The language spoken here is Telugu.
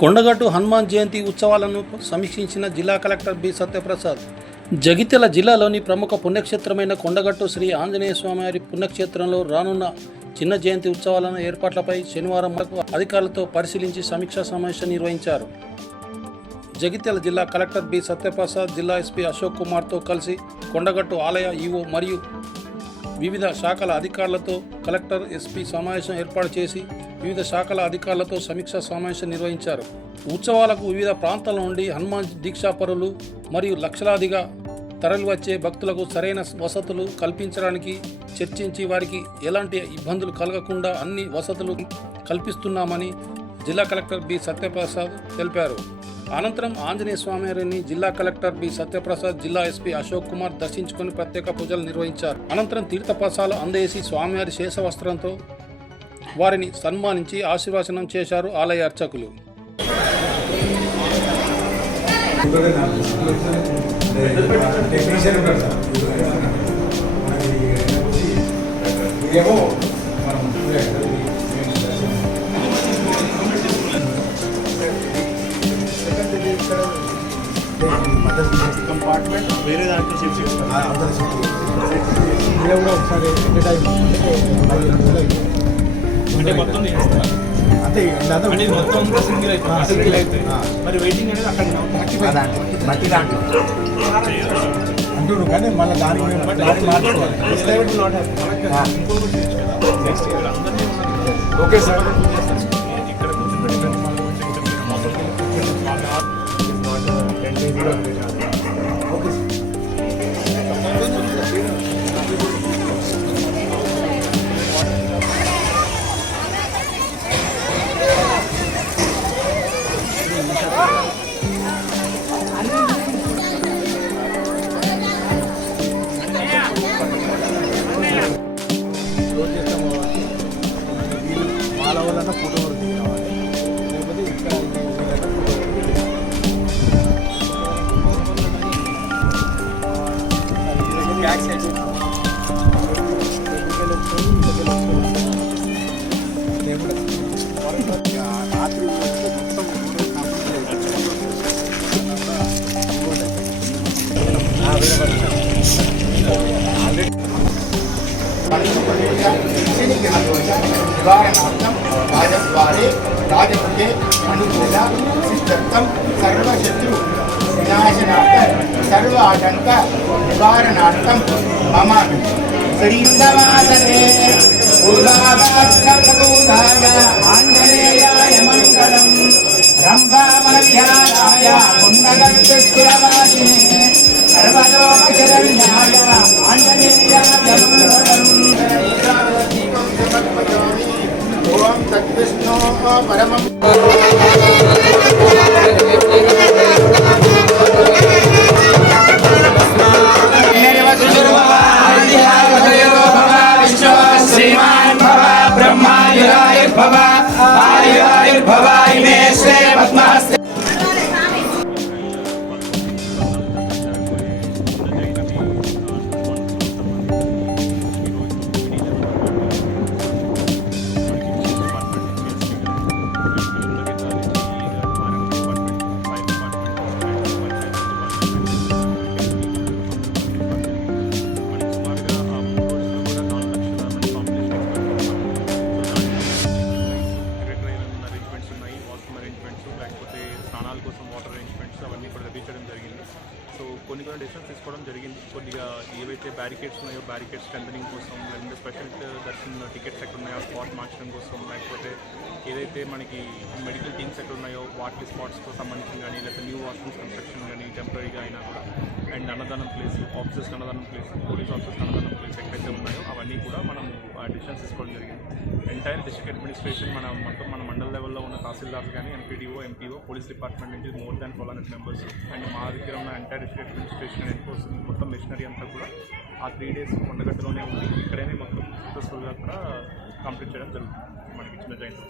కొండగట్టు హనుమాన్ జయంతి ఉత్సవాలను సమీక్షించిన జిల్లా కలెక్టర్ బి సత్యప్రసాద్. జగిత్యాల జిల్లాలోని ప్రముఖ పుణ్యక్షేత్రమైన కొండగట్టు శ్రీ ఆంజనేయ స్వామివారి పుణ్యక్షేత్రంలో రానున్న చిన్న జయంతి ఉత్సవాలను ఏర్పాట్లపై శనివారం అధికారులతో పరిశీలించి సమీక్షా సమావేశం నిర్వహించారు. జగిత్యాల జిల్లా కలెక్టర్ బి సత్యప్రసాద్ జిల్లా ఎస్పీ అశోక్ కుమార్తో కలిసి కొండగట్టు ఆలయ ఈవో మరియు వివిధ శాఖల అధికారులతో కలెక్టర్ ఎస్పీ సమావేశం ఏర్పాటు చేసి వివిధ శాఖల అధికారులతో సమీక్షా సమావేశం నిర్వహించారు. ఉత్సవాలకు వివిధ ప్రాంతాల నుండి హనుమాన్ దీక్షాపరులు మరియు లక్షలాదిగా తరలివచ్చే భక్తులకు సరైన వసతులు కల్పించడానికి చర్చించి వారికి ఎలాంటి ఇబ్బందులు కలగకుండా అన్ని వసతులు కల్పిస్తున్నామని జిల్లా కలెక్టర్ బి సత్యప్రసాద్ తెలిపారు. అనంతరం ఆంజనేయ స్వామివారిని జిల్లా కలెక్టర్ బి సత్యప్రసాద్ జిల్లా ఎస్పీ అశోక్ కుమార్ దర్శించుకుని ప్రత్యేక పూజలు నిర్వహించారు. అనంతరం తీర్థప్రసాదాలు అందజేసి స్వామివారి శేషవస్త్రంతో వారిని సన్మానించి ఆశీర్వచనం చేశారు ఆలయ అర్చకులు. కంపార్ట్మెంట్ వేరే దాంట్లో షిఫ్ట్ చేస్తారు. ఒకసారి అంటే మొత్తం అంటే మొత్తం సింగిల్ అయితే మరి వెయిటింగ్ అనేది అక్కడ అంటున్నారు కానీ మళ్ళీ దానికి మార్చుకోవాలి. Okay sir. ఇక్కడ మాల వల్ల ఫోటో వరకు కావాలి లేకపోతే ఇక్కడ బ్యాక్ సైడ్ రాత్రి మొత్తం నివారణార్థం రాజద్వారే రాజముఖే అనుకూల సిద్ధర్థం సర్వశత్రు వినాశనార్థం సర్వ ఆటంక నివారణార్థం మమ శ్రీందవాసనే పూర్వాభాగభూతాయ ఆంజనేయాయ మంగళం రంభామనవిహారాయ కొండగట్టుస్థిరవాసినే సర్వలోకశరణ్యాయ ఆంజనేయాయ మంగళం. ఓం తద్విష్ణో పరమం శ్రీమాన్ భవ బ్రహ్మాయురాయుర్భవ ఆయురాయుర్భవ ఇమే శ్రే పద్మాస్తి. స్నానాల కోసం వాటర్ అరేంజ్మెంట్స్ అవన్నీ కూడా రెడీ చేయడం జరిగింది. సో కొన్ని డెసిషన్స్ తీసుకోవడం జరిగింది. కొద్దిగా ఏవైతే బ్యారికేడ్స్ ఉన్నాయో బ్యారికేడ్ స్ట్రెంథనింగ్ కోసం, లేదంటే స్పెషల్ దర్శన టికెట్స్ ఎక్కడ ఉన్నాయో స్పాట్ మార్చడం కోసం, లేకపోతే ఏదైతే మనకి మెడికల్ టీమ్స్ ఎక్కడ ఉన్నాయో వాటి స్పాట్స్తో సంబంధించి కానీ, లేకపోతే న్యూ వాష్రూమ్స్ కన్స్ట్రక్షన్ కానీ టెంపరీగా అయినా కూడా, అండ్ అన్నదానం ప్లేస్, ఆఫీసర్స్ అన్నదానం ప్లేస్, పోలీస్ ఆఫీసర్స్ అన్నదానం ప్లేస్ ఎక్కడైతే ఉన్నాయో అవన్నీ కూడా మనం డిసిషన్స్ తీసుకోవడం జరిగింది. ఎంటైర్ డిస్ట్రిక్ట్ అడ్మినిస్ట్రేషన్ మన మండల లెవెల్లో ఉన్న తహసీల్దార్స్ కానీ, ఎంపీడీఓ, ఎంపీఓ, పోలీస్ డిపార్ట్మెంట్ నుంచి మోర్ దాన్ 1200 మెంబర్స్, అండ్ మా దగ్గర ఉన్న ఎంటైర్ డిస్ట్రిక్ట్ అడ్మినిస్ట్రేషన్ ఎన్ఫోర్స్మెంట్ మొత్తం మిషనరీ అంతా కూడా ఆ 3 days కొండగట్టులోనే ఉంది. ఇక్కడనే మొత్తం సక్సెస్ఫుల్గా కూడా కంప్లీట్ చేయడం జరుగుతుంది మనకి చిన్న జయంతి.